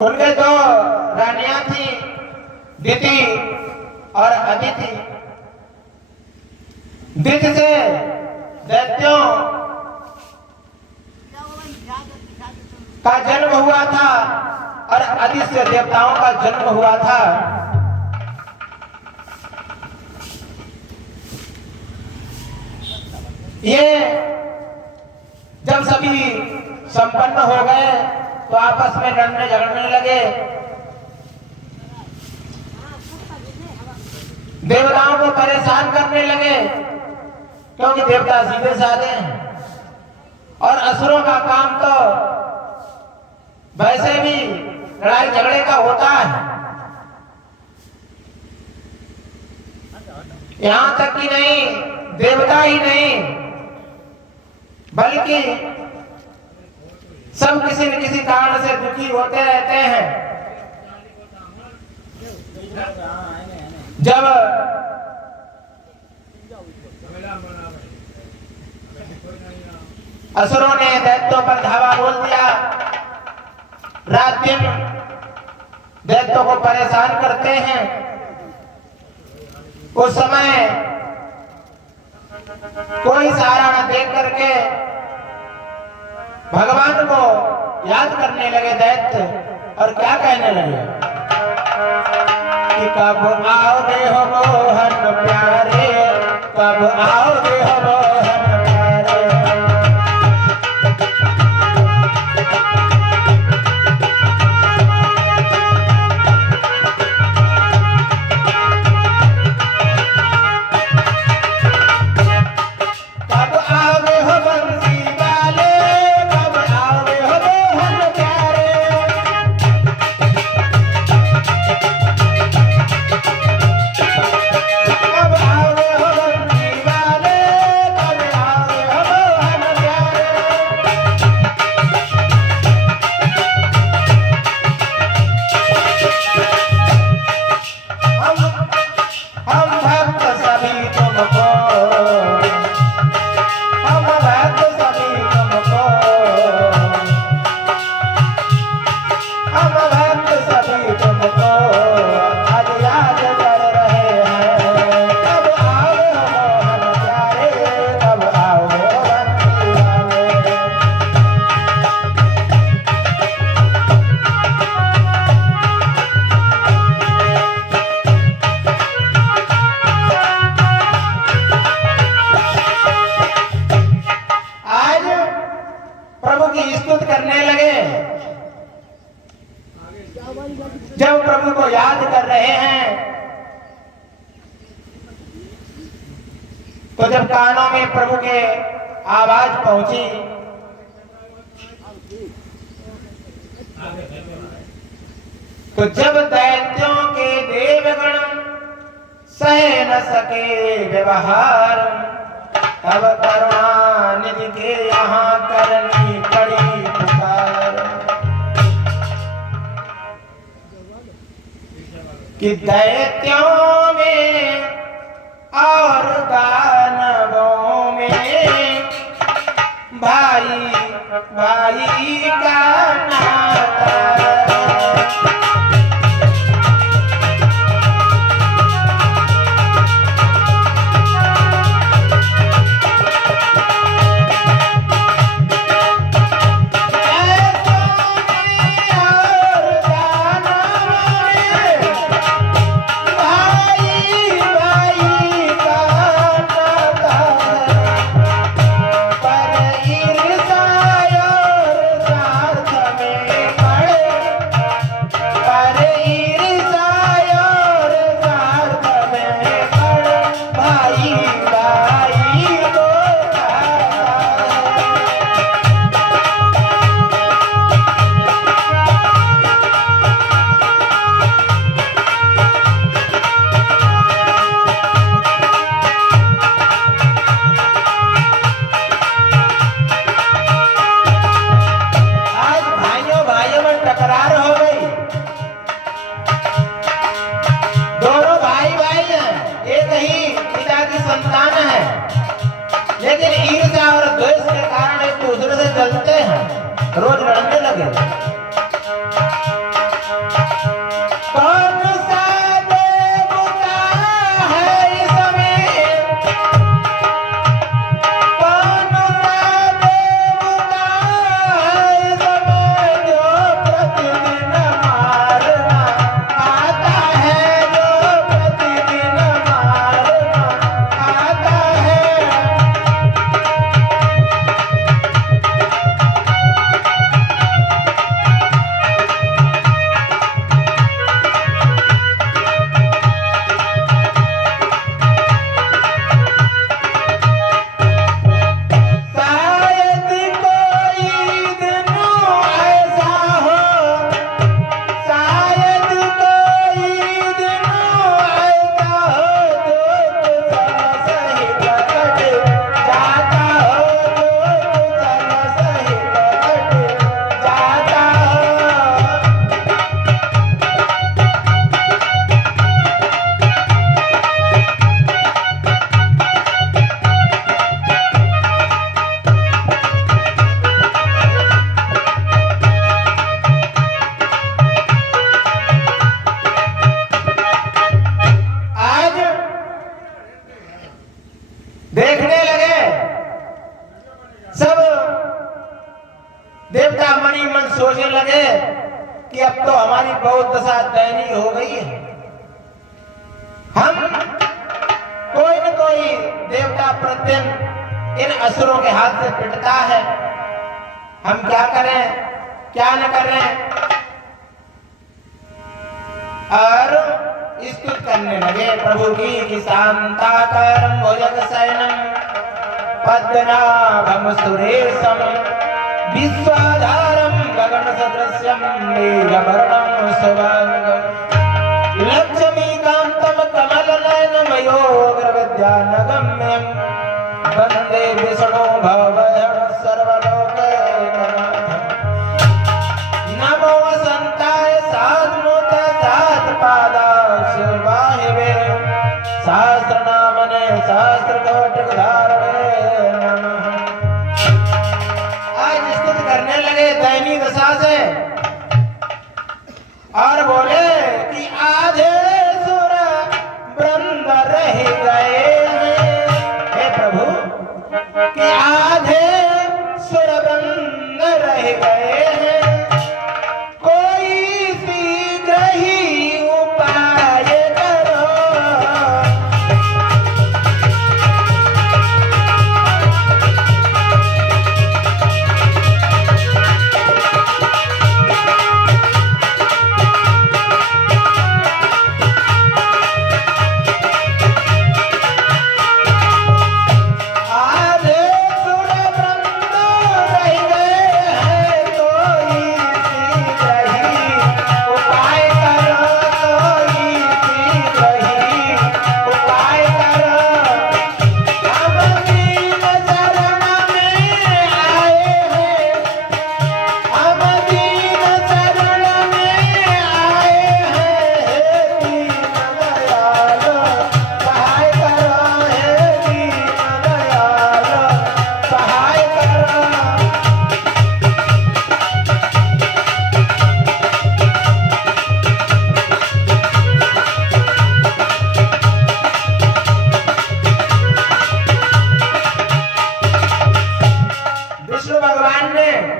उनके दो रानियां थी, दिति और अदिति। दिति से दैत्यों का जन्म हुआ था और अदिति से देवताओं का जन्म हुआ था। ये जब सभी संपन्न हो गए तो आपस में लड़ने झगड़ने लगे। देवताओं को परेशान करने लगे क्योंकि देवता सीधे साधे हैं और असुरों का काम तो वैसे भी लड़ाई झगड़े का होता है। यहां तक कि नहीं, देवता ही नहीं बल्कि सब किसी न किसी कारण से दुखी होते रहते हैं। जब असुरों ने दैत्यों पर धावा बोल दिया, रात दिन दैत्यों को परेशान करते हैं, उस समय कोई सहारा न देख करके भगवान को याद करने लगे दैत्य और क्या कहने लगे कि कब आओगे हो मोहन प्यारे, कब आओगे हो मोहन प्यारे। कब आओगे हो बंसी वाले, कब आओगे हो मोहन प्यारे। कब आओगे हो बंसी वाले, कब आओगे हो मोहन प्यारे। हम भक्त सभी तुमको, हम भक्त सभी तुमको, हम भक्त सभी तुमको आज याद कर रहे हैं। कब आओगे हो मोहन प्यारे, कब आओगे हो बंसी वाले। आज प्रभु की स्तुति करने लगे। जब प्रभु को याद कर रहे हैं तो जब कानों में प्रभु के आवाज पहुंची तो जब दैत्यों के देवगण सह न सके व्यवहार, तब करुणानिधि के यहाँ करनी पड़ी पुकार कि दैत्यों में और दानवों में भाई भाई का नाता। लेकिन ईर्ष्या और द्वेष के कारण एक दूसरे से जलते हैं, रोज लड़ने लगे। अब तो हमारी बहुत दशा दयनीय हो गई है। हम कोई न कोई देवता प्रतिदिन इन असुरों के हाथ से पिटता है। हम क्या करें क्या न करें। और स्तुति करने लगे प्रभु की शांताकारं भुजगशयनं पद्मनाभं सुरेशं विश्वाधारं गगनसदृशं मेघवर्णं शुभांगं लक्ष्मीकान्तं कमलनयनं योगविद्यानगम्यं वन्दे विष्णु भवभयं सर्वलोकैकनाथं। नमो वसन्ताय साधुनुते साधुपादाक्षवाहिवे सहस्रनामने सहस्रकोटिधारणे नमः। आज स्तुति करने लगे दयनीय दशा से और बोले कि आधे सुर वृंद रह गए हैं। हे प्रभु कि आधे सुर वृंद रह गए हैं, कोई शीघ्र ही उपाय करो।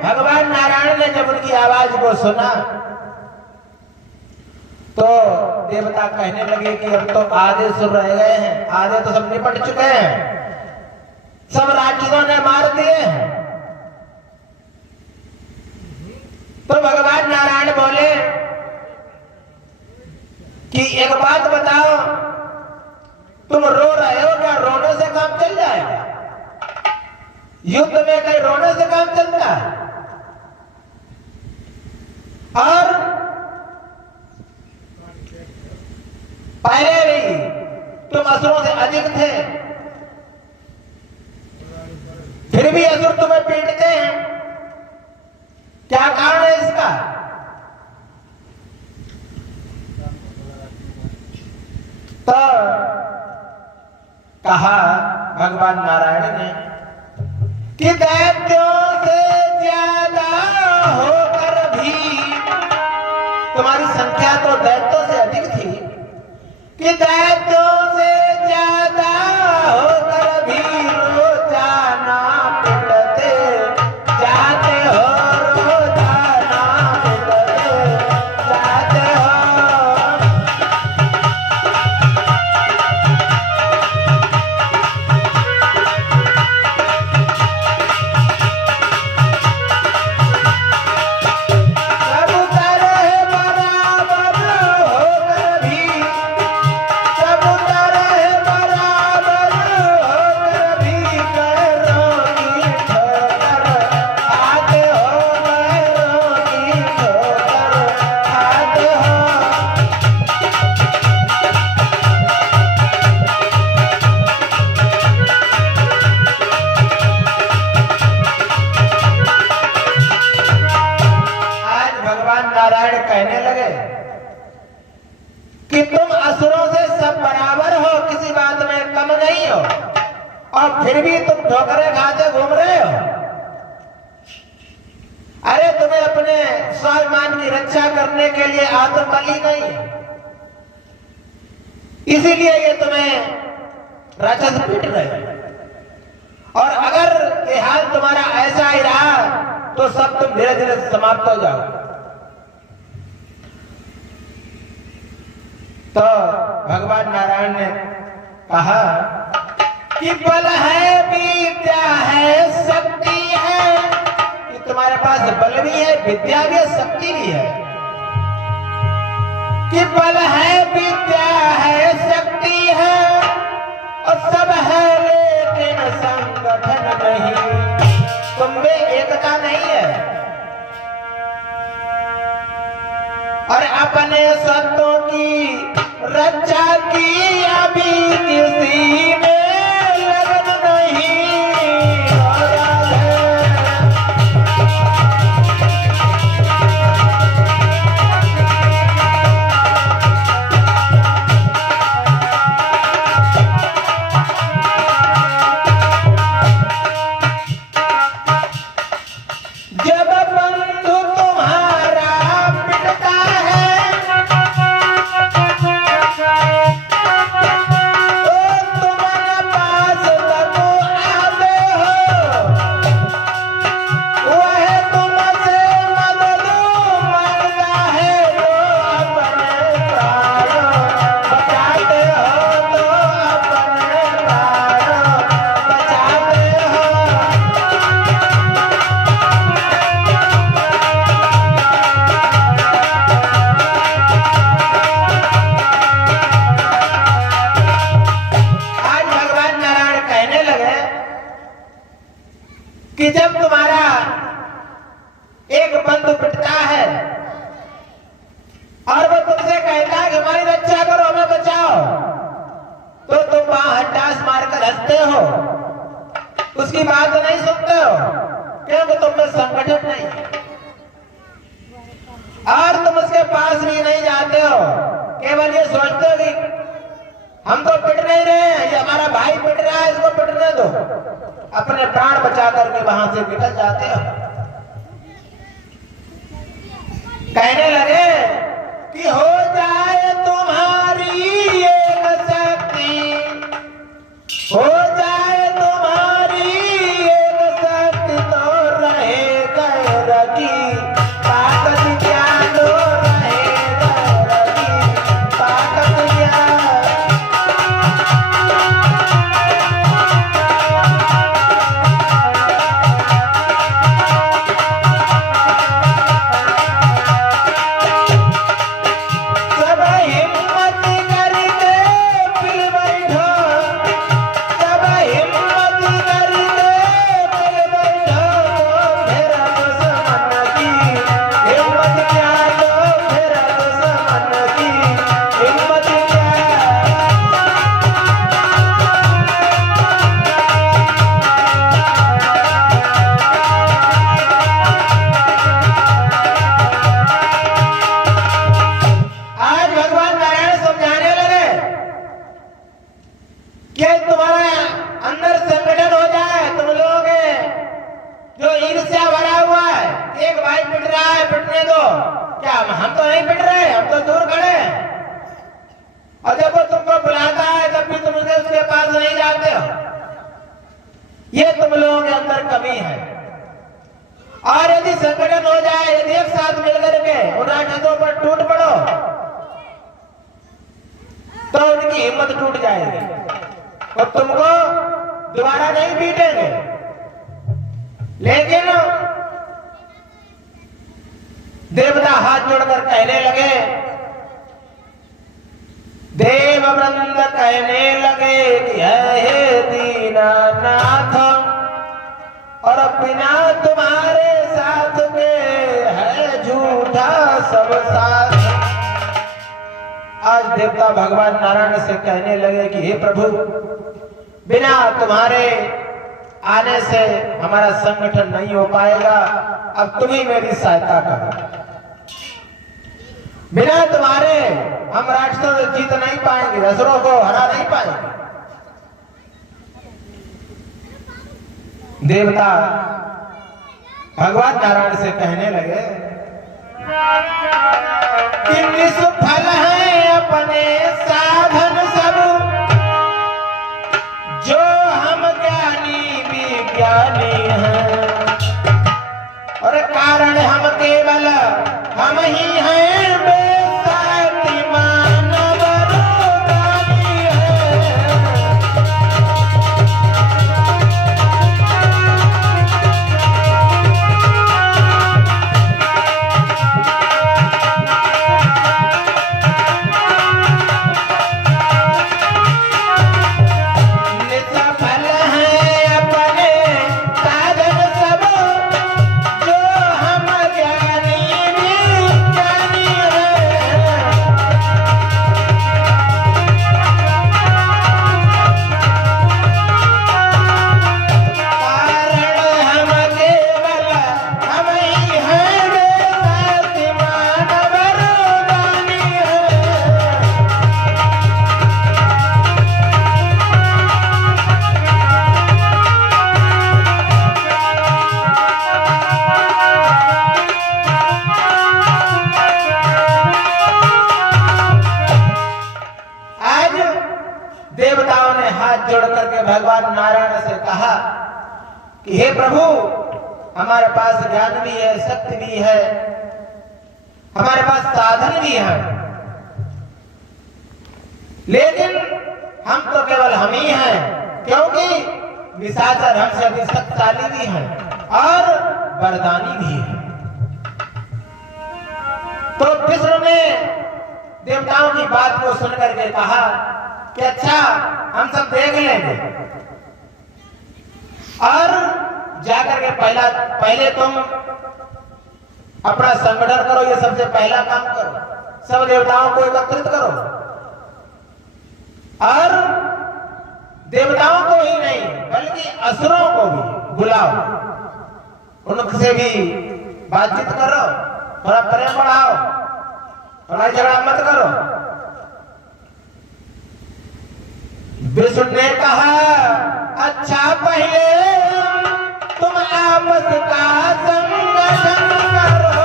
भगवान नारायण ने जब उनकी आवाज को सुना तो देवता कहने लगे कि अब तो आधे सुर रह गए हैं, आधे तो सब निपट चुके हैं, सब राक्षसों ने मार दिए हैं। तो भगवान नारायण बोले कि एक बात बताओ, तुम रो रहे हो क्या? रोने से काम चल जाएगा? युद्ध में कहीं रोने से काम चलता है? और पहले भी तुम असुरों से अधिक थे, फिर भी असुर तुम्हें पीटते हैं, क्या कारण है इसका? तो कहा भगवान नारायण ने कि दैत्यों से ज्यादा होकर भी तुम्हारी संख्या तो दैत्यों से अधिक थी, कि दैत्यों से ज्यादा होकर भी रोजाना पिटते जाते हो, रोजाना पिटते जाते हो। कहने लगे कि तुम असुरों से सब बराबर हो, किसी बात में कम नहीं हो, और फिर भी तुम ठोकरे खाते घूम रहे हो। अरे तुम्हें अपने स्वाभिमान की रक्षा करने के लिए आत्मबली नहीं है, इसीलिए ये तुम्हें राक्षस पीट रहे। और अगर ये हाल तुम्हारा ऐसा ही रहा तो सब तुम धीरे धीरे समाप्त हो जाओ। तो भगवान नारायण ने कहा कि बल है, विद्या है, शक्ति है, कि तुम्हारे पास बल भी है, विद्या भी है, शक्ति भी है। कि बल है, विद्या है, शक्ति है और सब है, लेकिन संगठन नहीं, तुम में एकता नहीं है। और अपने सत्यों की रक्षा की अभी किसी में लगन नहीं हो रहा है। जब बंधु तुम्हारा पिटता है तो तुम्हारे पास तक आते हो, वह तुमसे मदद मांगता है तो अपने प्राण बचाते हो, तो अपने प्राण बचाते हो। आज भगवान नारायण कहने लगे कि जब तुम्हारा एक बंधु पिटता है और वो तुमसे कहता है कि हमारी रक्षा करो, हमें बचाओ, तो तुम वहां हट्टास मारकर हंसते हो, उसकी बात नहीं सुनते हो, क्योंकि तुम में संगठन नहीं है और तुम उसके पास भी नहीं जाते हो। केवल ये सोचते हो कि हम तो पिट नहीं रहे हैं, ये हमारा भाई पिट रहा है, इसको पिटने दो, अपने प्राण बचा करके वहां से निकल जाते हो। कहने लगे कि हो जाए तुम्हारी एक शक्ति, हो जाए तुम्हारी एक शक्ति, तो रहे गैर की ताकत ज्ञान, तो रहे गैर की ताकत ज्ञान। सब हिम्मत करके फिर बैठो, सब हिम्मत करके फिर बैठो, फिर दुश्मन की हिम्मत क्या, तो फिर दुश्मन की हिम्मत क्या। आज भगवान नारायण समझाने लगे कि तुम्हारा अंदर संगठन हो जाए, तुम लोग जो ईर्ष्या भरा हुआ है, एक भाई पिट रहा है, पिटने दो, क्या हम तो नहीं पिट रहे, हम तो दूर खड़े हैं, और जब वो तुमको बुलाता है तब भी तुम उसके पास नहीं जाते हो। ये तुम लोगों के अंदर कमी है। और यदि संगठन हो जाए, यदि एक साथ मिलकर के उन राक्षसों पर टूट पड़ो, तो उनकी हिम्मत टूट जाएगी और तुमको दोबारा नहीं पीटेंगे। लेकिन देवता हाथ जोड़कर कहने लगे, देववृंद कहने लगे कि हे दीनानाथ, और बिना तुम्हारे साथ के है झूठा सब साथ। आज देवता भगवान नारायण से कहने लगे कि हे प्रभु, बिना तुम्हारे आने से हमारा संगठन नहीं हो पाएगा, अब तुम ही मेरी सहायता करो। बिना तुम्हारे हम राक्षसों से जीत नहीं पाएंगे, असुरों को हरा नहीं पाएंगे। देवता भगवान नारायण से कहने लगे कि निष्फल है अपने साधन सब, जो हम ज्ञानी विज्ञानी हैं, और कारण हम केवल हम ही हैं, बेसाती मानव भगवान नारायण से कहा कि हे प्रभु, हमारे पास ज्ञान भी है, शक्ति भी है, हमारे पास साधन भी है, लेकिन हम तो केवल हम ही हैं, क्योंकि निशाचर हमसे अधिक शक्तिशाली भी हैं और वरदानी भी है। तो विष्णु ने देवताओं की बात को सुनकर के कहा कि अच्छा, हम सब देख लेंगे, और जाकर के पहले तुम अपना संगठन करो, ये सबसे पहला काम करो, सब देवताओं को एकत्रित करो, और देवताओं को ही नहीं बल्कि असुरों को भी बुलाओ, उनसे भी बातचीत करो, थोड़ा प्रेम बढ़ाओ, थोड़ा झगड़ा मत करो। विष्णु ने कहा अच्छा, पहले तुम आपस का संगठन करो,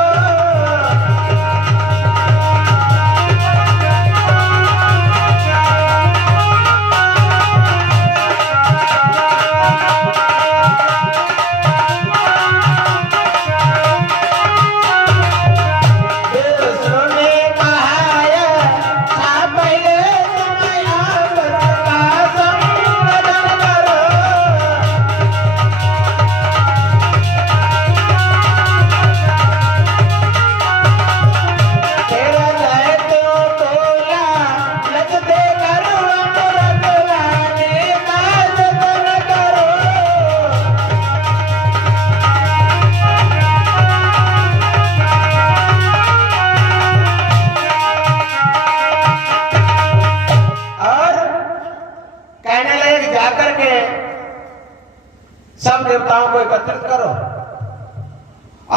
सब देवताओं को एकत्रित करो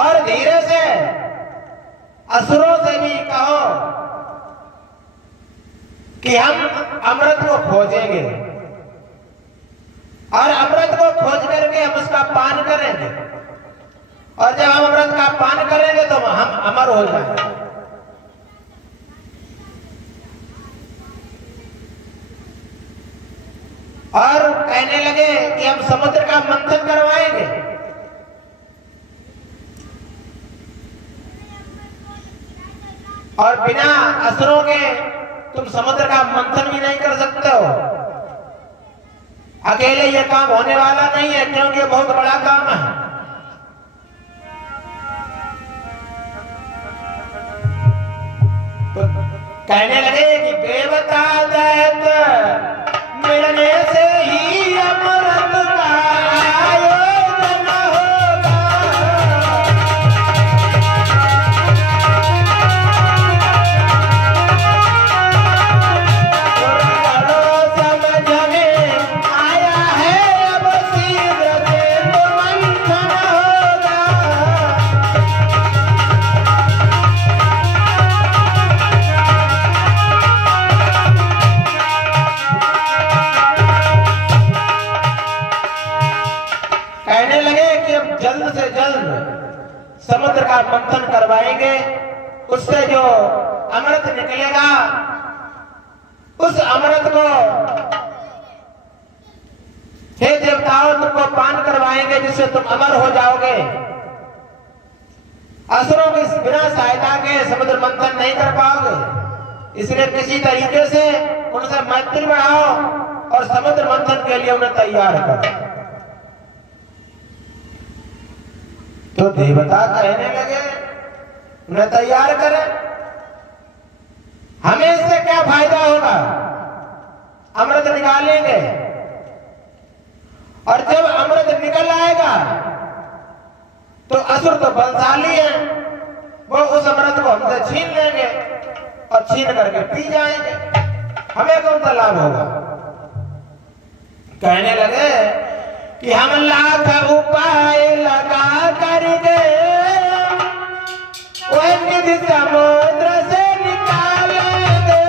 और धीरे से असुरों से भी कहो कि हम अमृत को खोजेंगे, और अमृत को खोज करके हम उसका पान करेंगे, और जब हम अमृत का पान करेंगे तो हम अमर हो जाएंगे। और कहने लगे कि हम समुद्र का मंथन करवाएंगे, और बिना असुरों के तुम समुद्र का मंथन भी नहीं कर सकते हो, अकेले ये काम होने वाला नहीं है, क्योंकि ये बहुत बड़ा काम है। तो कहने लगे कि देवता दैत्य मिलने से ही अमृत का आयोजन होगा, समझ में आया है, अब शीघ्र से मंथन होगा। कहने लगे कि अब जल्द से जल्द समुद्र का मंथन करवाएंगे, उससे जो अमृत निकलेगा उस अमृत को हे देवताओं तुमको पान करवाएंगे, जिससे तुम अमर हो जाओगे। असुरों की बिना सहायता के समुद्र मंथन नहीं कर पाओगे, इसलिए किसी तरीके से उनसे मैत्री बढ़ाओ और समुद्र मंथन के लिए उन्हें तैयार करो। तो देवता कहने लगे उन्हें तैयार करें, हमें इससे क्या फायदा होगा, अमृत निकालेंगे, और जब अमृत निकल आएगा तो असुर तो बलशाली हैं, वो उस अमृत को हमसे छीन लेंगे और छीन करके पी जाएंगे, हमें कौन सा लाभ होगा। कहने लगे कि हम लाख उपाय लगा करके वह निधि समुद्र से निकालेंगे,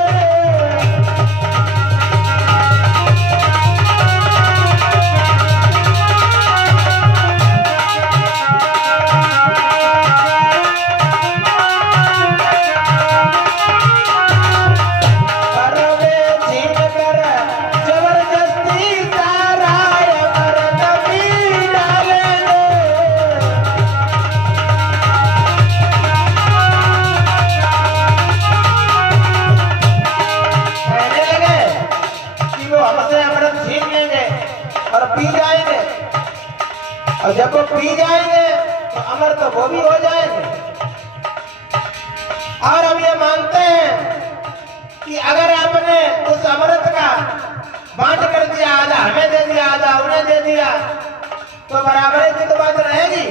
पर वे छीन कर जबरदस्ती सारा जब वो पी जाएंगे तो अमर तो वो भी हो जाएंगे। और हम ये मानते हैं कि अगर आपने उस अमृत का बांट कर दिया, आधा हमें दे दिया, आधा उन्हें दे दिया, तो बराबरी की तो बात रहेगी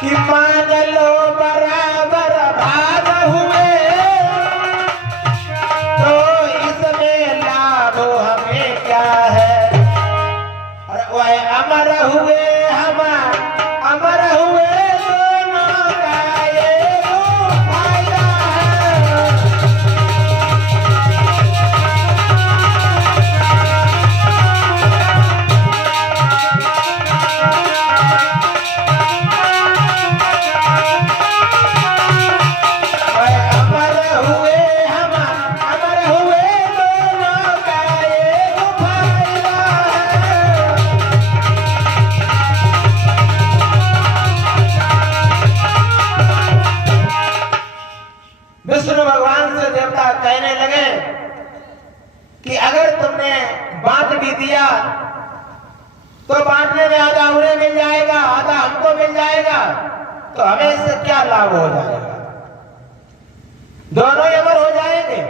कि मान लो बराबर भाग हुए तो इसमें लाभ हमें क्या है। और वह अमर हुए हम अमर हुए दोनों का ये फायदा है। विष्णु भगवान से देवता कहने लगे कि अगर तुमने बांट भी दिया तो बांटने में आधा उन्हें मिल जाएगा, आधा हमको मिल जाएगा, तो हमें इससे क्या लाभ हो जाएगा, दोनों ही अमर हो जाएंगे।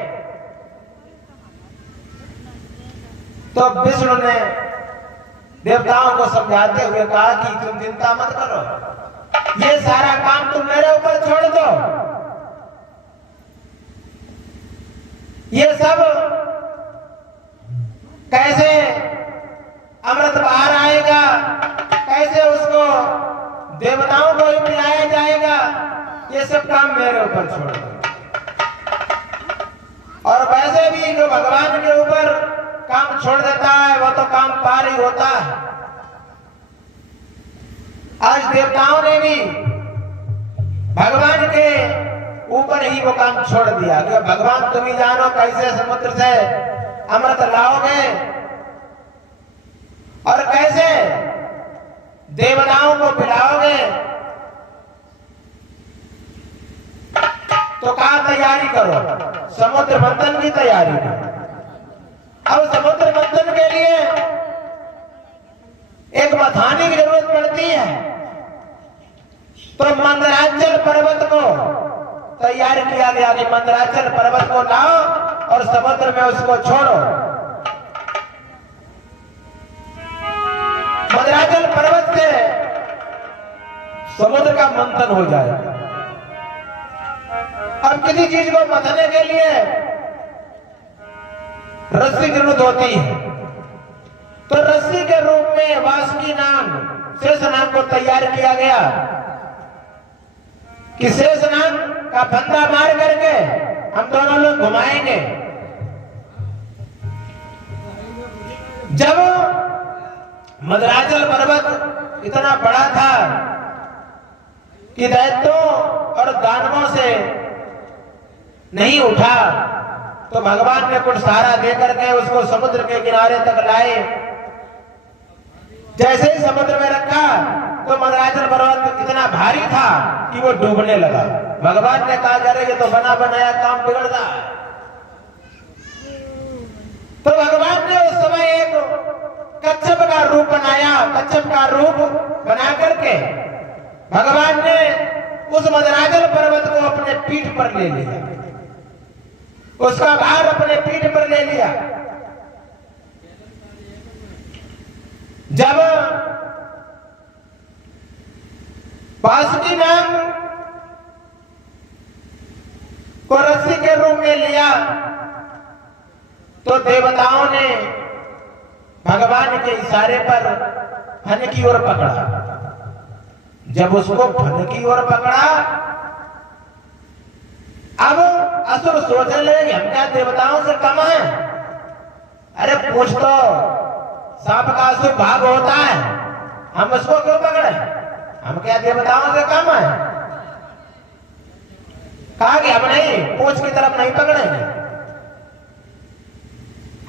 तो विष्णु ने देवताओं को समझाते हुए कहा कि तुम चिंता मत करो, ये सारा काम तुम मेरे ऊपर छोड़ दो, ये सब कैसे अमृत बाहर आएगा, कैसे उसको देवताओं को ही पिलाया जाएगा, ये सब काम मेरे ऊपर छोड़ दो। और वैसे भी जो भगवान के ऊपर काम छोड़ देता है वो तो काम पार ही होता है। आज देवताओं ने भी भगवान के ऊपर ही वो काम छोड़ दिया कि भगवान तुम ही जानो कैसे समुद्र से अमृत लाओगे और कैसे देवताओं को पिलाओगे। तो कहा तैयारी करो, समुद्र मंथन की तैयारी करो। अब समुद्र मंथन के लिए एक मथानी की जरूरत पड़ती है, तो मंदराचल पर्वत को तैयार किया गया कि मंदराचल पर्वत को लाओ और समुद्र में उसको छोड़ो। मंदराचल पर्वत से समुद्र का मंथन हो जाए। अब किसी चीज को मथने के लिए रस्सी की जरूरत होती है, तो रस्सी के रूप में वासुकी नाग, शेष नाग को तैयार किया गया कि शेष नाग का फंदा मार करके हम दोनों लोग घुमाएंगे। जब मंदराचल पर्वत इतना बड़ा था कि दैत्यों और दानवों से नहीं उठा, तो भगवान ने कुछ सहारा दे करके उसको समुद्र के किनारे तक लाए। जैसे ही समुद्र में रखा तो मंदराचल पर्वत इतना भारी था कि वो डूबने लगा। भगवान ने कहा अरे ये तो बना बनाया काम बिगड़ रहा है। तो भगवान ने उस समय एक कच्छप का रूप बनाया। कच्छप का रूप बना करके भगवान ने उस मंदराचल पर्वत को अपने पीठ पर ले लिया, उसका भार अपने पीठ पर ले लिया। जब वासुकी नाग को रस्सी के रूप में लिया तो देवताओं ने भगवान के इशारे पर फन की ओर पकड़ा। जब उसको फन की ओर पकड़ा, अब असुर सोचने लगे हम क्या देवताओं से कम हैं? अरे पूछ तो सांप का असुर भाग होता है, हम उसको क्यों पकड़े? हम क्या देवताओं से कम हैं? कहा कि हम नहीं, पूछ की तरफ नहीं पकड़ेंगे,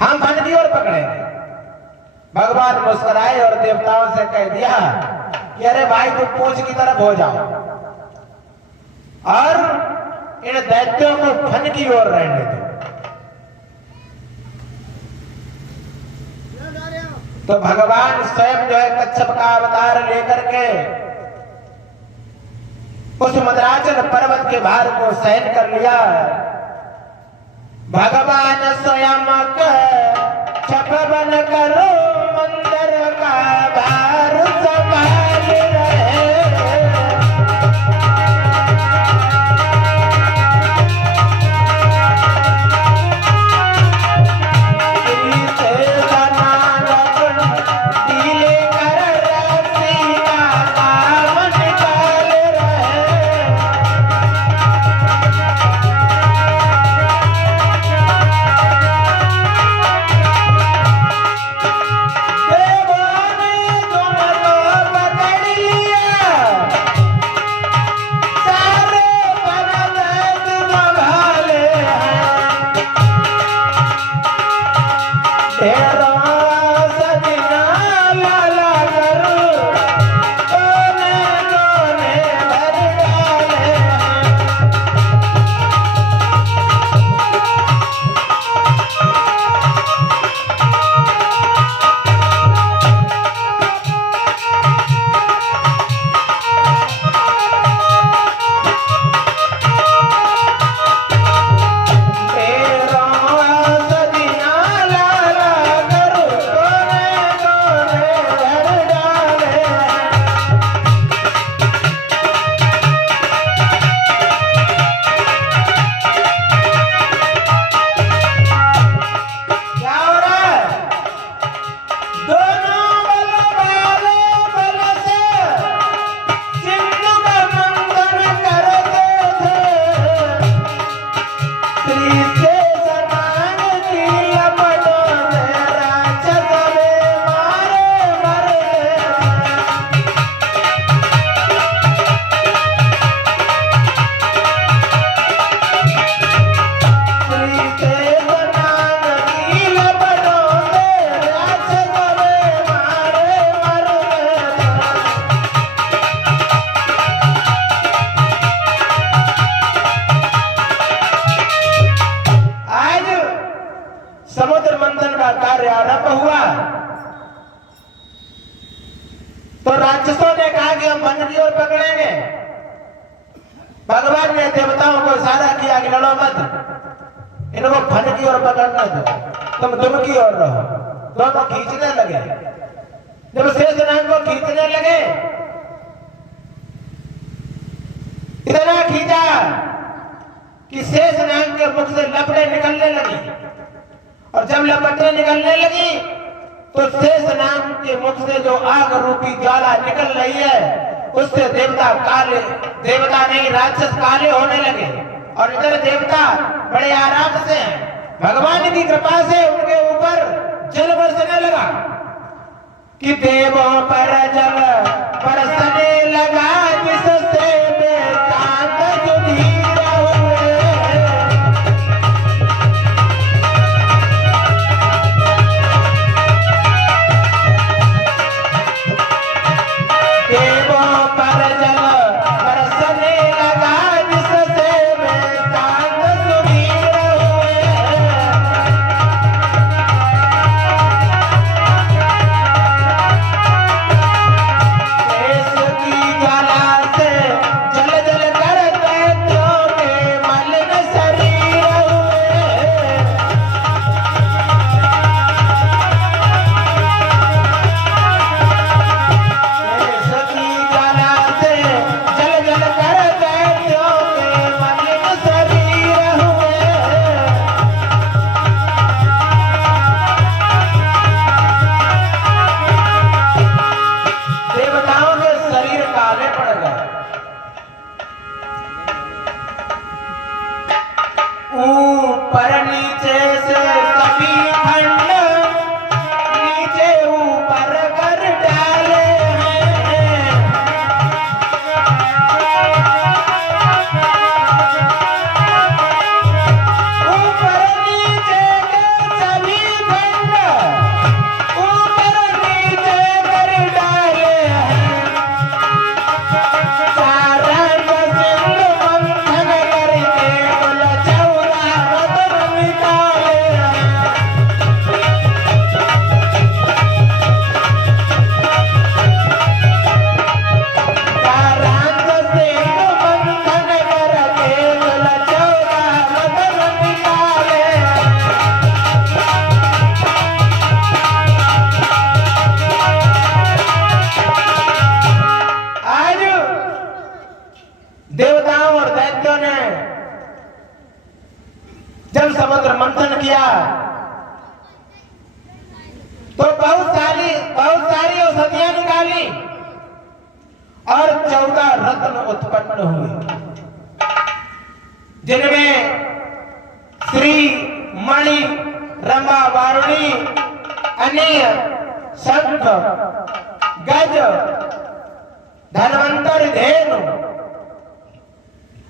हम फन की ओर पकड़ेंगे। भगवान मुस्कुराए और देवताओं से कह दिया कि अरे भाई तुम पूछ की तरफ हो जाओ और इन दैत्यों को फन की ओर रहने दो। तो भगवान स्वयं जो है कच्छप का अवतार लेकर के उस मद्राचल पर्वत के भार को सहन कर लिया। भगवान स्वयं कच्छप बन करो मंदिर का भार संभाल रहे। समुद्र मंथन का कार्य आरंभ हुआ तो राक्षसों ने कहा कि हम वन की ओर पकड़ेंगे। भगवान ने देवताओं को इशारा किया कि लड़ो मत, इनको फन की ओर पकड़ना दो, तुम दुम की ओर रहो। दोनों खींचने लगे। जब शेषनाग को खींचने लगे, इतना खींचा कि शेषनाग के मुख से लपटें निकलने लगी। और जब लपटें निकलने लगी तो शेषनाग के मुख से जो आग रूपी ज्वाला निकल रही है उससे देवता नहीं राक्षस काले होने लगे। और इधर देवता बड़े आराम से भगवान की कृपा से उनके ऊपर जल बरसने लगा कि देवों पर जल बरसने लगा जिससे बेचांद सुधीर हुए। देवों पर जल बरसने लगा जिससे बेचांद सुधीर हुए। शेष की ज्वाला से जल जल कर दैत्यों के मलिन शरीर हुए। शेष की ज्वाला से जल जल कर दैत्यों के मलिन शरीर हुए। देवताओं के शरीर काले पड़ गए। ऊपर नीचे से सभी खंड नीचे ऊपर कर डाले हैं। ऊपर नीचे के सभी खंड ऊपर नीचे कर डाले हैं। सारंग सिंधु मंथन करके कुल चौरा रत्न निकाले हैं। जब समुद्र मंथन किया तो बहुत सारी औषधियां निकाली और 14 रत्न उत्पन्न हुए, जिनमें श्री, मणि, रंभा, वारुणी, अनीय, शंख, गज, धन्वंतरि, धेनु,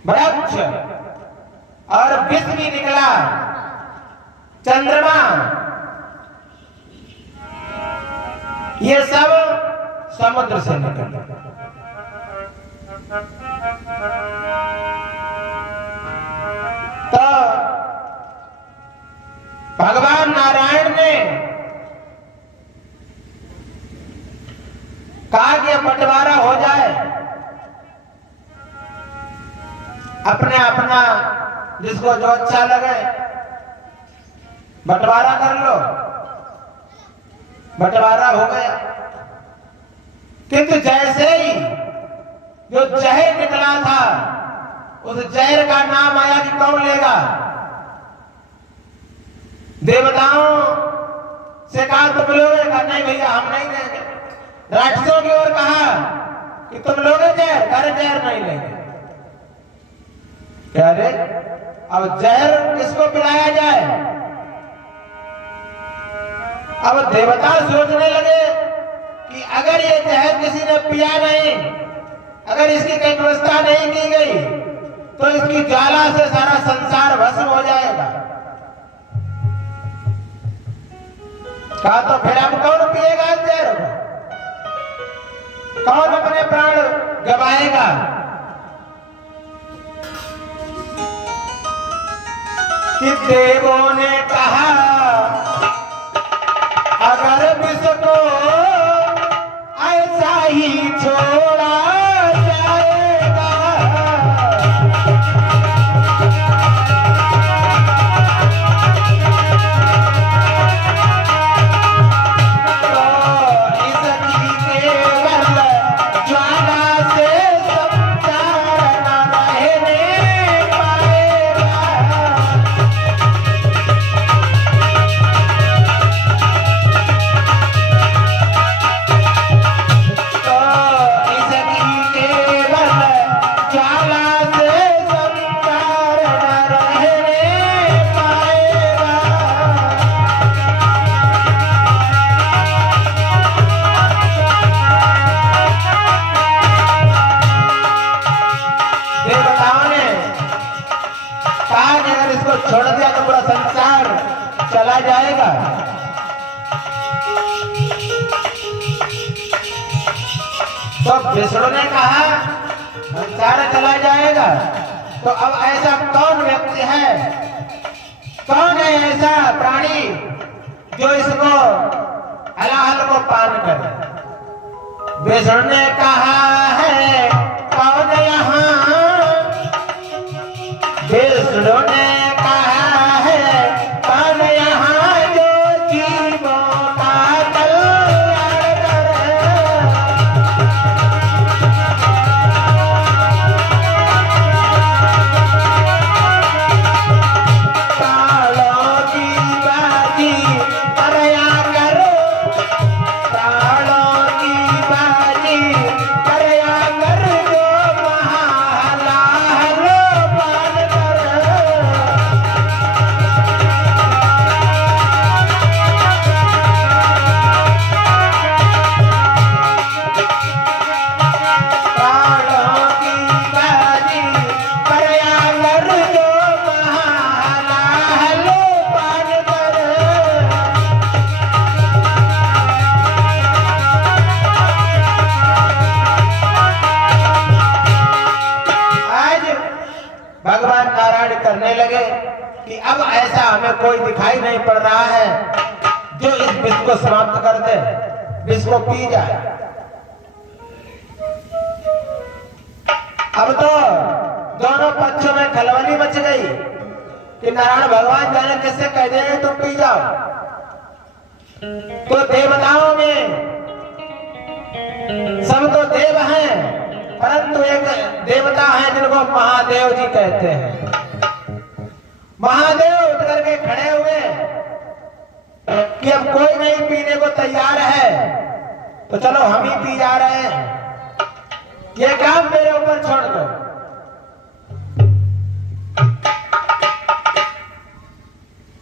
वृक्ष और विष भी निकला, चंद्रमा, ये सब समुद्र से निकला। तो भगवान नारायण ने कहा कि बंटवारा हो जाए, अपना जिसको जो अच्छा लगे बंटवारा कर लो। बंटवारा हो गया, किंतु जैसे ही जो जहर निकला था उस जहर का नाम आया कि कौन लेगा। देवताओं से कहा तुम लोगे, कहा नहीं भैया हम नहीं लेंगे। राक्षसों की ओर कहा कि तुम लोगे जहर, अरे जहर नहीं लेंगे। क्या रे, अब जहर किसको पिलाया जाए। अब देवता सोचने लगे कि अगर ये जहर किसी ने पिया नहीं, अगर इसकी कोई व्यवस्था नहीं की गई तो इसकी ज्वाला से सारा संसार भस्म हो जाएगा। कहा तो फिर अब कौन पिएगा इस जहर को, कौन अपने प्राण गवाएगा। कि देवों ने कहा अगर विष को ऐसा ही छोड़ा जाएगा तो इसकी केवल ज्वाला से संसार न रहने पाएगा। छोड़ दिया तो पूरा संसार चला जाएगा। तो विष्णु ने कहा संसार चला जाएगा, तो अब ऐसा कौन व्यक्ति है, कौन है ऐसा प्राणी जो इसको हलाहल को पान करे। विष्णु ने कहा है कौन यहाँ, विष्णु ने करने लगे कि अब ऐसा हमें कोई दिखाई नहीं पड़ रहा है जो इस विष को समाप्त कर दे, विष को पी जाए। अब तो दोनों पक्षों में खलबली मच गई कि नारायण भगवान जाने किससे कह दे तुम पी जाओ। तो देवताओं में सब तो देव हैं, परंतु एक देवता है जिनको महादेव जी कहते हैं। महादेव उठ करके खड़े हुए कि अब कोई नहीं पीने को तैयार है तो चलो हम ही पी जा रहे हैं, ये काम मेरे ऊपर छोड़ दो।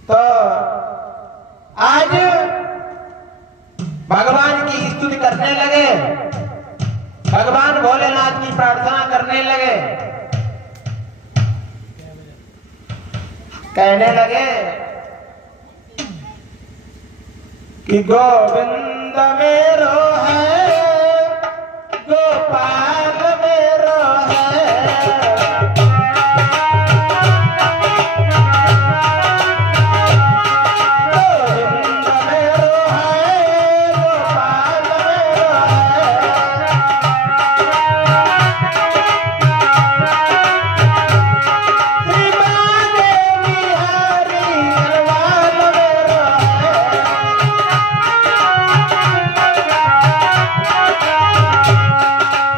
तो आज भगवान की स्तुति करने लगे, भगवान भोलेनाथ की प्रार्थना करने लगे, कहने लगे कि गोविंद मेरो है, गोपाल मेरो है, गोविंद मेरो है, गोपाल मेरो है, श्रीमाने बिहारी अरवाल मेरो है,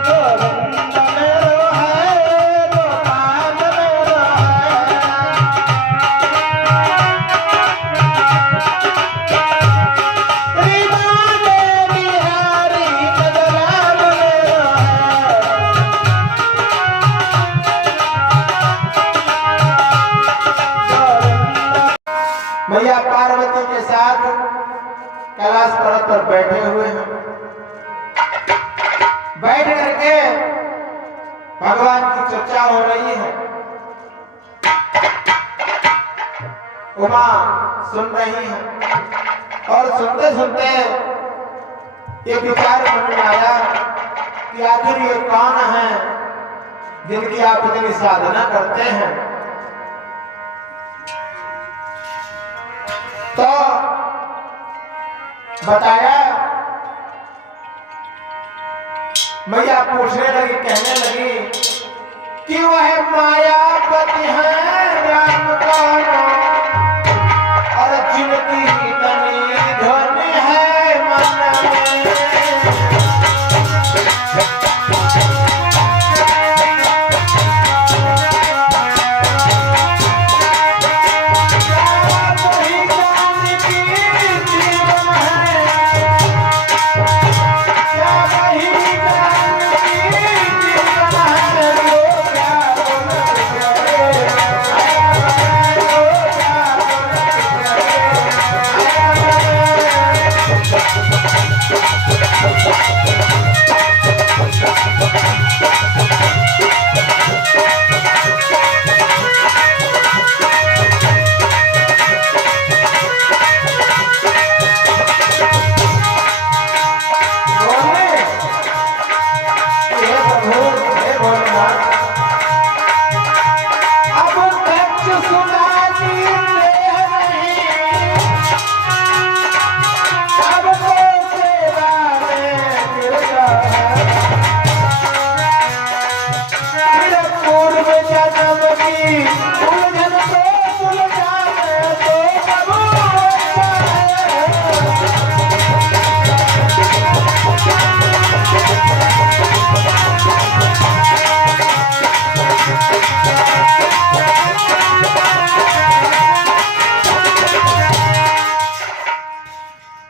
गोविंद मेरो है, गोपाल मेरो है, श्रीमाने बिहारी अरवाल मेरो है। मैया पार्वती के साथ कैलाश पर्वत पर बैठे हुए हैं, बैठ करके भगवान की चर्चा हो रही है। उमा सुन रही है और सुनते सुनते ये विचार मन में आया कि आखिर ये कौन है जिनकी आप इतनी साधना करते हैं। तो बताया, मैया पूछने लगी, कहने लगी कि वह मायापति है राम कौन, और जिनकी तनी ध्वनि है मन में, वही जानकी जीवन है, क्या वही जानकी जीवन है, लो क्या बोलत करे, लो क्या बोले, हे प्रभु, हे भोलेनाथ, अब तक सुना की देह नहीं, अब तो सेवा में गिरता है, फिर पूर्व जन्म की उलझन को सुलझाने तो प्रभु अच्छा है।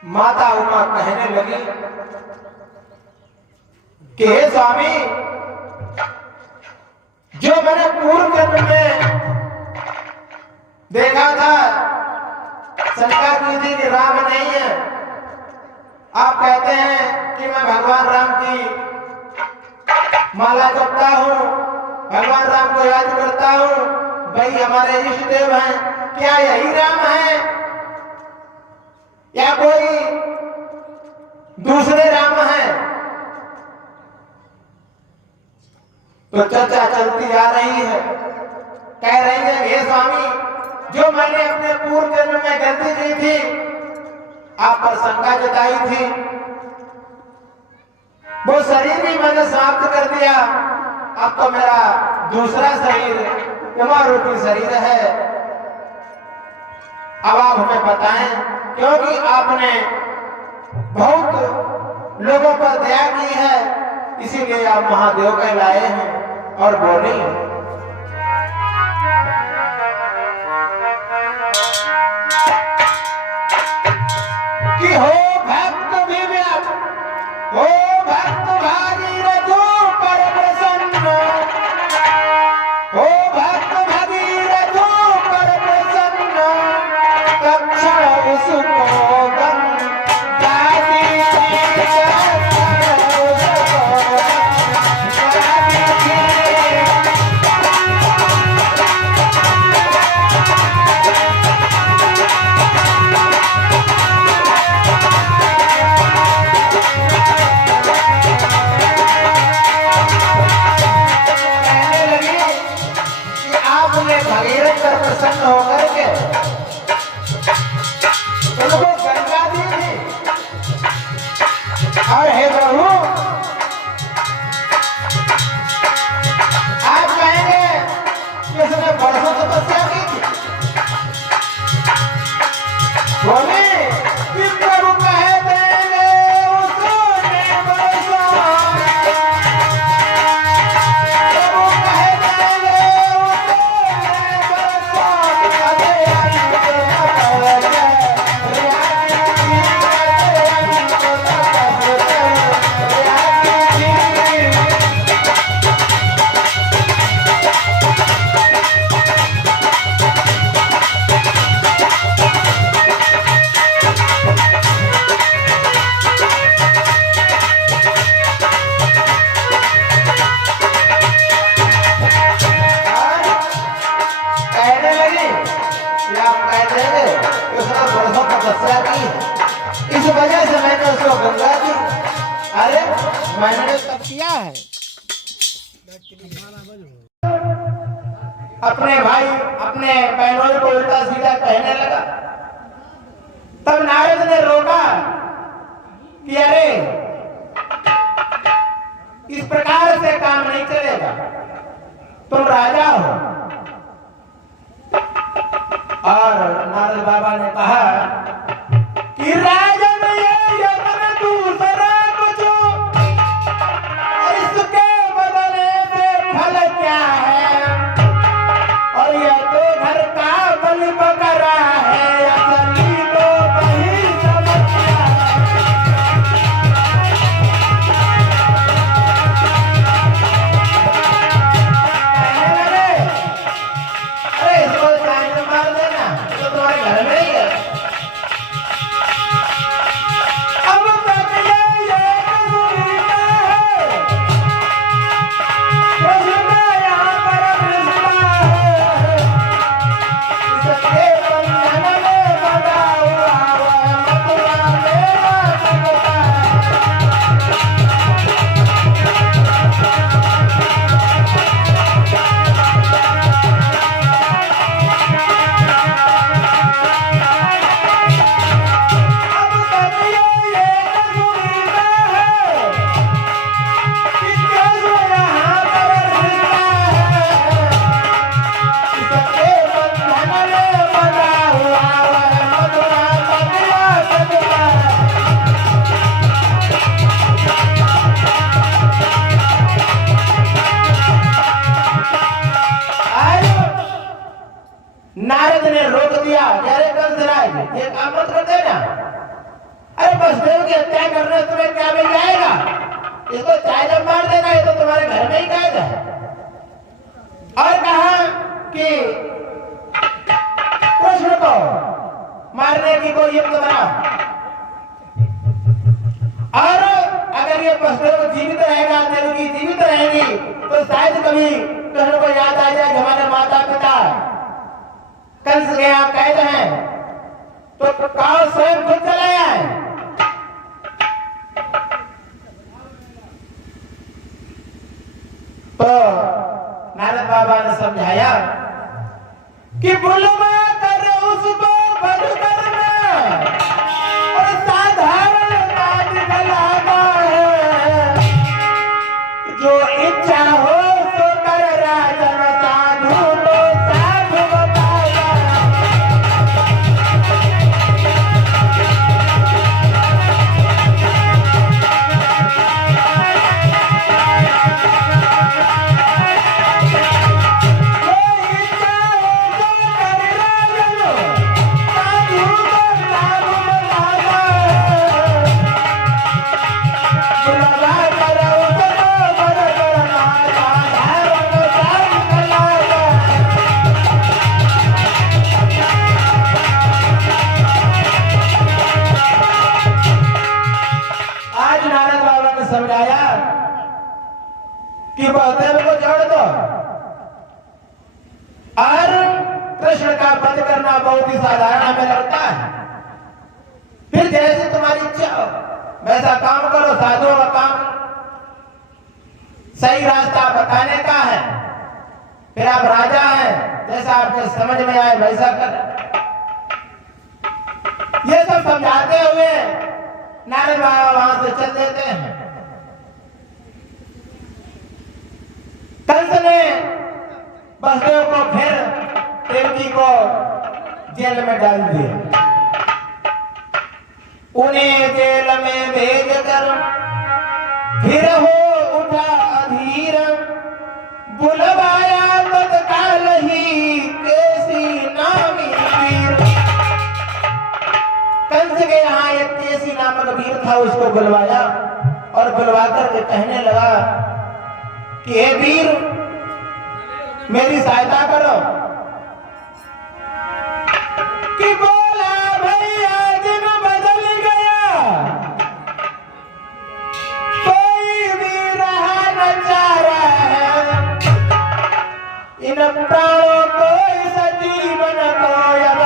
माता उमा कहने लगी कि हे स्वामी, जो मैंने पूर्व जन्म में देखा था, शंका की थी कि राम नहीं है, आप कहते हैं कि मैं भगवान राम की माला जपता हूँ, भगवान राम को याद करता हूँ, भाई हमारे इष्ट देव हैं, क्या यही राम है या कोई दूसरे राम है? तो चर्चा चलती जा रही है, कह रही है हे स्वामी, जो मैंने अपने पूर्व जन्म में गलती की थी, आप पर शंका जताई थी, वो शरीर भी मैंने समाप्त कर दिया, अब तो मेरा दूसरा शरीर उमा रूपी शरीर है। अब आप हमें बताएं, क्योंकि आपने बहुत लोगों पर दया की है, इसीलिए आप महादेव कहलाए हैं। और बोले या आप कह देंगे कि उसने बरसों तपस्या की, इस वजह से मैंने उसको गंगा दी। अरे मैंने तब किया है। अपने भाई अपने बहनों को उल्टा सीधा कहने लगा। तब नारद ने रोका कि अरे इस प्रकार से काम नहीं चलेगा, तुम राजा हो। और नारद बाबा ने कहा कि राजन ये यत्न दूसरा कुछ, इसके बदले से फल क्या है, और यह तो घर का बलि बकरा है, असली तो वही समझता है। अरे इसको चांद मार देना, तो तुम्हारे घर में ही है। अब तक ये सुनता है, कृष्ण यहाँ पर कृष्ण है, इसके बंधन में बंधा हुआ वह मथुरा मेरा सकता है। अब तक ये सुनता है कि कृष्ण यहाँ पर कृष्ण है, इसके बंधन में बंधा हुआ वह मथुरा मेरा सकता है। आयो नारद ने रोक दिया। अरे कंसराज ये काम मत कर देना। अरे वसुदेव की हत्या करने से तुम्हें क्या मिल जाएगा, इसको चाय जब मार देना, ये तो तुम्हारे घर में ही कैद है। और कहा कि कृष्ण को मारने की कोई युक्त बनाओ, और अगर ये वसुदेव जीवित रहेगा, देवकी जीवित रहेगी, तो शायद कभी कृष्ण को याद आ जाए कि हमारे माता पिता कंस के यहाँ कैद हैं, तो काल स्वयं खुद चले आए। तो नारद बाबा ने समझाया कि बुलवा कर उसको बंद करना, और साधारण काज गलाना है, जो इच्छा हो तो कर राजन, साधु तो साधु बताया। आज नारद बाबा ने समझाया कि बलदेव को छोड़ दो, और कृष्ण का वध करना बहुत ही साधारण हमें लगता है। फिर जैसे तुम्हारी इच्छा हो वैसा काम करो। साधुओं का काम सही रास्ता बताने का है। फिर आप राजा हैं, जैसा आपके समझ में आए वैसा कर। ये सब समझाते हुए नारद बाबा वहां से चल देते हैं। कंस ने वसुदेव को फिर देवकी को जेल में डाल दिया। उन्हें जेल में भेज कर फिर हो उठा अधीर, बुलवाया तत्काल ही केसी नामी वीर। कंस के यहाँ एक केसी नामक वीर था, उसको बुलवाया और बुलवा कर कहने लगा कि हे वीर, मेरी सहायता करो। कि बोला भैया दिन बदल गया, कोई भी रहा न चाह रहा है, इन प्राणों को इस जीवन को अब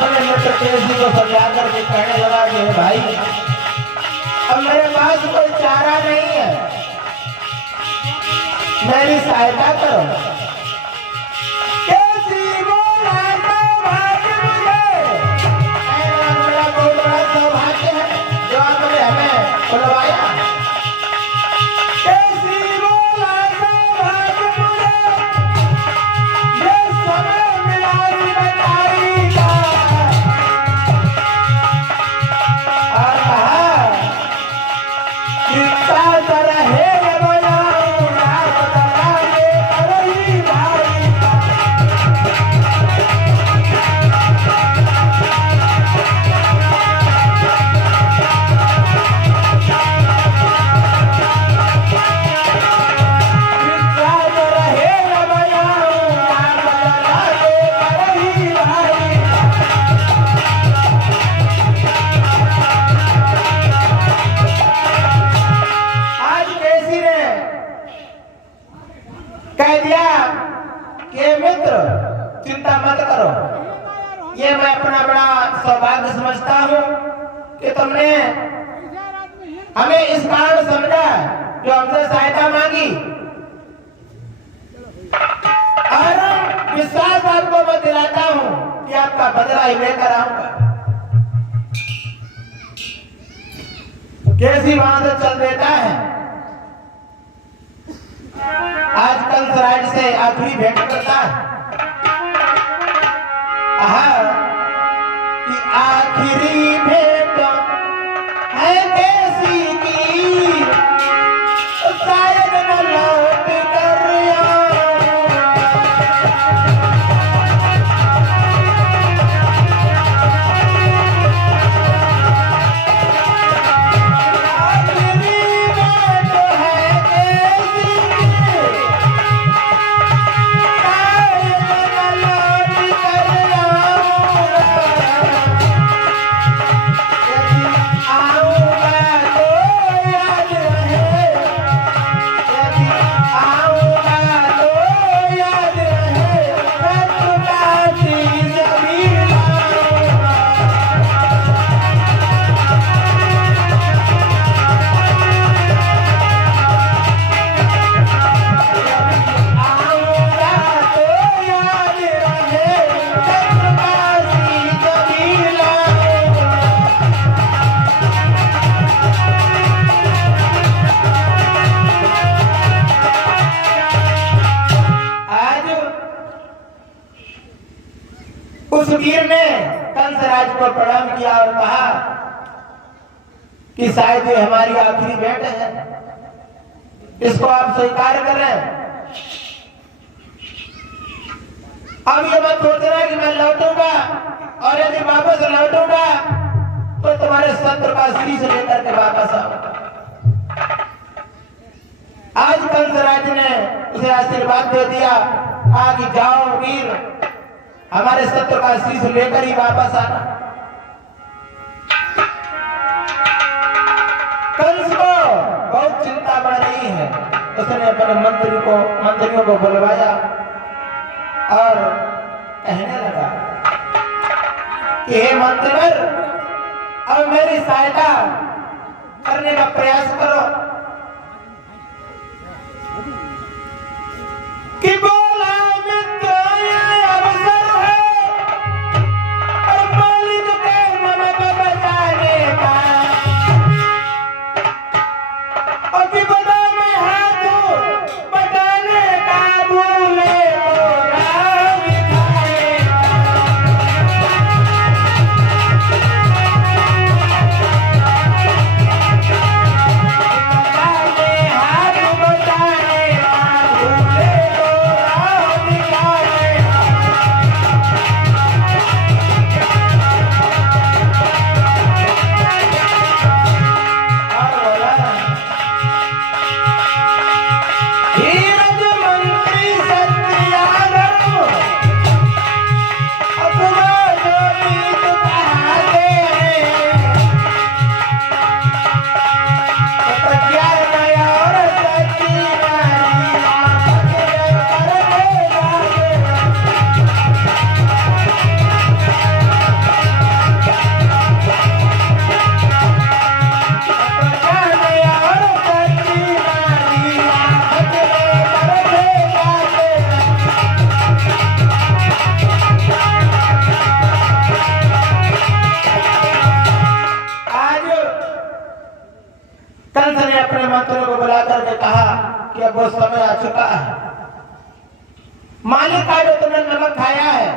अपने मित्र केसी को समझा करके कहने लगा कि भाई अब मेरे पास कोई चारा नहीं है, मेरी सहायता करो। केसी बोला सौभाग्य मुझे, मेरा बहुत बड़ा सौभाग्य है जो आपने हमें बुलवाया। केसी बोला सौभाग्य मुझे, ये समय मिला बताई का। और कहा कि साथ रहे कह दिया कि मित्र चिंता मत करो, ये मैं अपना बड़ा सौभाग्य समझता हूँ कि तुमने हमें इस कारण समझा जो हमसे सहायता मांगी, और विश्वास आपको मैं दिलाता हूँ कि आपका बदला ही लेकर आऊंगा। कैसी वहां से चल देता है। आजकल सराय से आखिरी भेंट करता है कि आखिरी भेंट है कैसी की, शायद न लौट कर उस वीर ने कंसराज को प्रणाम किया और कहा कि शायद ये हमारी आखिरी भेंट है, इसको आप स्वीकार करें। अब ये मत सोचना कि मैं लौटूंगा, और यदि वापस लौटूंगा तो तुम्हारे शत्रु का शीश लेकर के वापस आऊंगा। आज कंसराज ने उसे आशीर्वाद दे दिया, आगे जाओ वीर, हमारे शत्रु का शीश लेकर ही वापस आना। कंस को बहुत चिंता बढ़ रही है, उसने अपने मंत्रियों को बुलवाया और कहने लगा कि हे मंत्रीवर, अब मेरी सहायता करने का प्रयास करो। कि बोला मित्र ये अवसर है और मालिक के मन को बचाने का, और विपदा में हाथ बटाने का, भूले तो मंत्री को बुला करके कहा कि अब वो समय आ चुका है, मालिक का जो तुमने नमक खाया है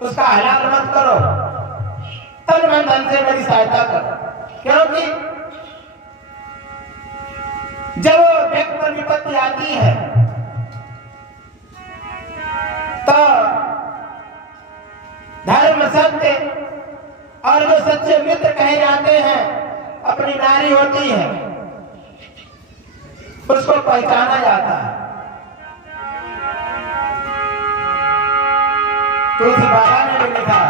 उसका हलाल मत करो, तन मन धन से मेरी सहायता करो। क्योंकि जब व्यक्ति पर विपत्ति आती है तो धर्म, सत्य और जो सच्चे मित्र कहे जाते हैं अपनी नारी होती है, उसको पहचाना जाता है। तुलसी बाबा ने भी लिखा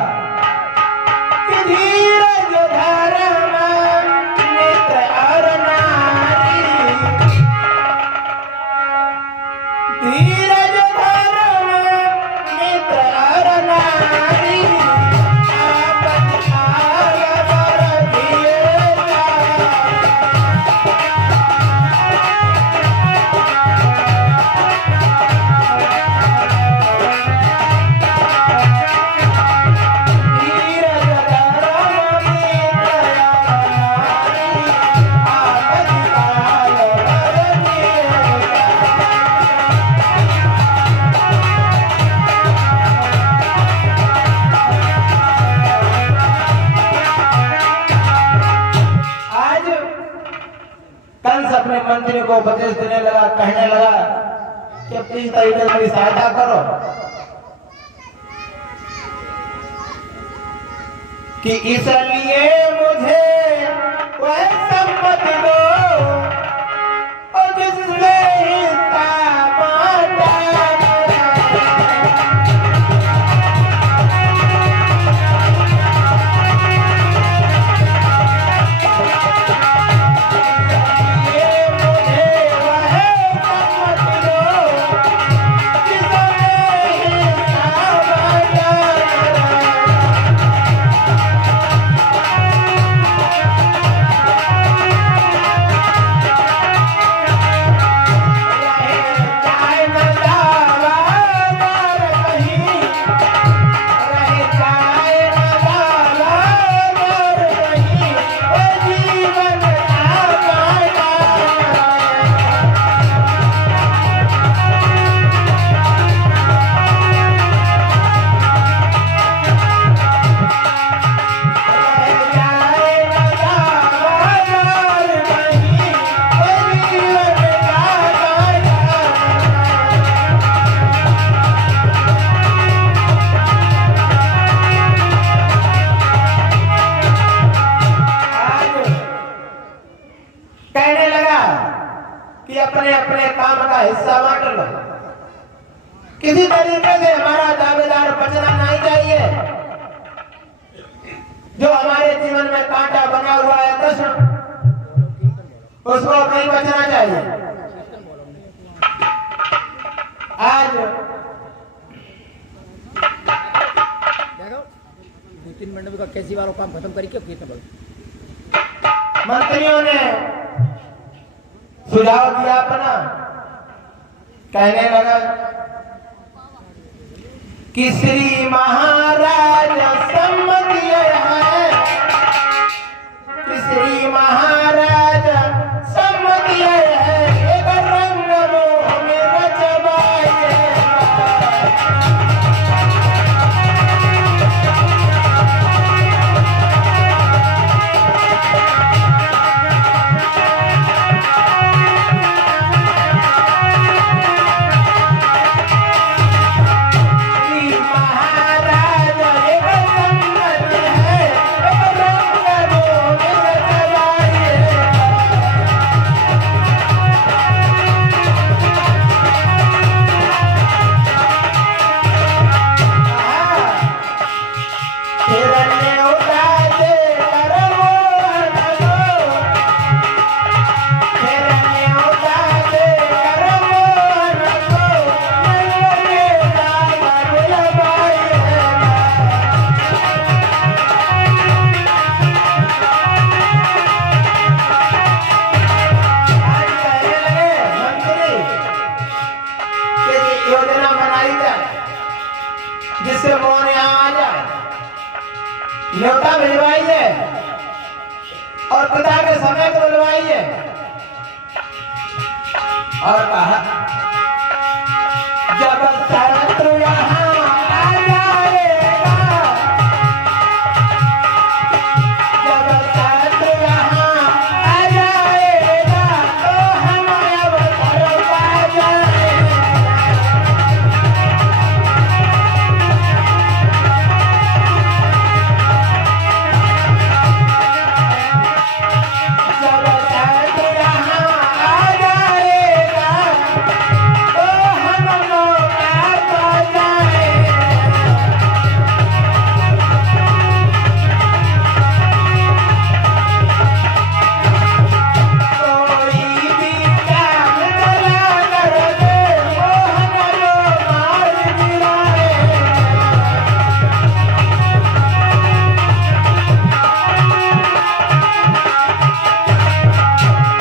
कि धीरज धर्म मित्र और नारी, धीरज धर्म मित्र और नारी, आपत आय बर दिए जा। कंस अपने मंत्री को उपदेश देने लगा, कहने लगा कि अपनी तरीके से मेरी सहायता करो कि इसलिए मुझे वह सम्मति दो और जिसमें हिस्सा बांटा। कि अपने अपने काम का हिस्सा बांट लो, किसी तरीके से हमारा दावेदार बचना नहीं चाहिए। जो हमारे जीवन में कांटा बना हुआ है कृष्ण, उसको नहीं बचना चाहिए। आज देखो 2-3 मिनट में कैसी वालों काम खत्म करके मंत्रियों ने सुझाव दिया अपना, कहने लगा कि श्री महाराज सम्मति है, कि श्री महाराज सम्मति है, एक रंग मोह में रचवाए। जिससे मोहन यहाँ आ जाए, न्योता भिजवाइए और पिता के समय को बुलवाइए और कहा जब शत्रु यहाँ आ जाएगा, जब शत्रु यहाँ आ जाएगा तो हम अवसर पा जाएंगे। जब शत्रु यहाँ आ जाएगा तो हम मौका पा जाएंगे। कोई भी काम चला कर दे मोहन लो मार गिराए।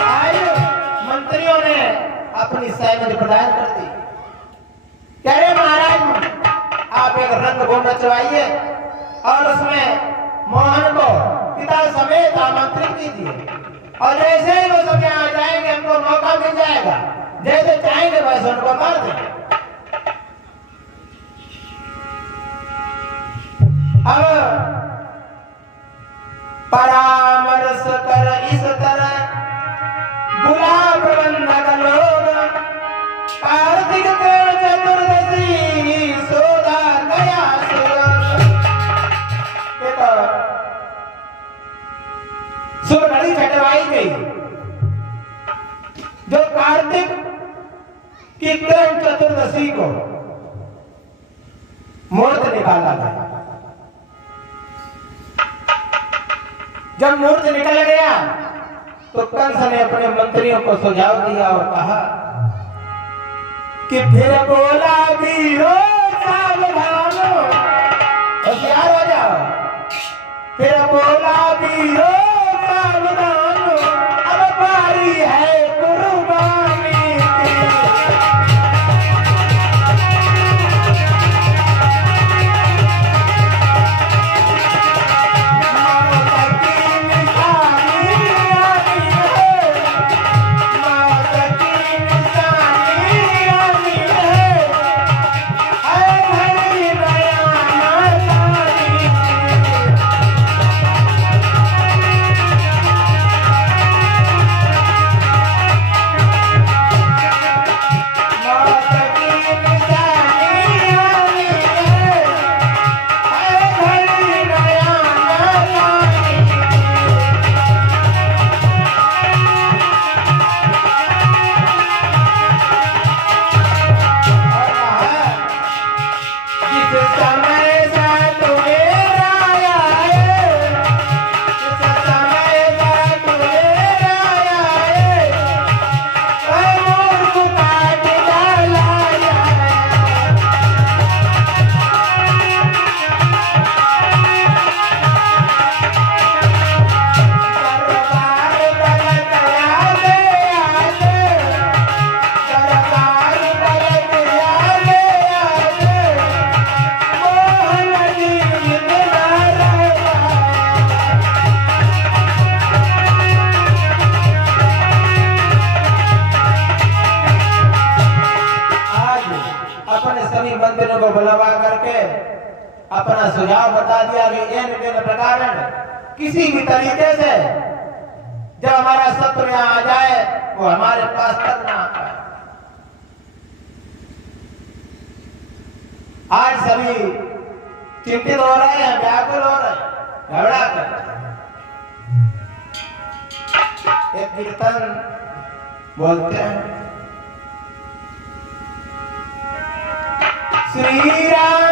आज मंत्रियों ने अपनी सहमति प्रदान कर दी। कह रहे महाराज आप एक रंगभूमि रचवाइए और उसमें मोहन को पिता समेत आमंत्रित कीजिए और जैसे ही वो सब यहाँ आ जाएंगे हमको मौका मिल जाएगा, जैसे चाहेंगे वैसे उनको मार देंगे। अब परामर्श कर इस तरह बुला प्रबंधक लोग, कार्तिक कृष्ण चतुर्दशी सोदा गया शुभ घड़ी छटवाई गई। जो कार्तिक की कृष्ण चतुर्दशी को मुहूर्त निकाला गया। जब मुहूर्त निकल गया तो कंस ने अपने मंत्रियों को सुझाव दिया और कहा कि फिर बोला वीरो सावधानो, होशियार हो जाओ। फिर बोला वीरो सावधानो, अब बारी है कुर्बानी की। मंत्रियों को बुलवा करके अपना सुझाव बता दिया कि इन प्रकार किसी भी तरीके से जब हमारा शत्रु यहाँ आ जाए वो हमारे पास तक ना आता है। आज सभी चिंतित हो रहे हैं, व्याकुल हो रहे हैं, घबरा कर। एक कीर्तन बोलते हैं, श्री राम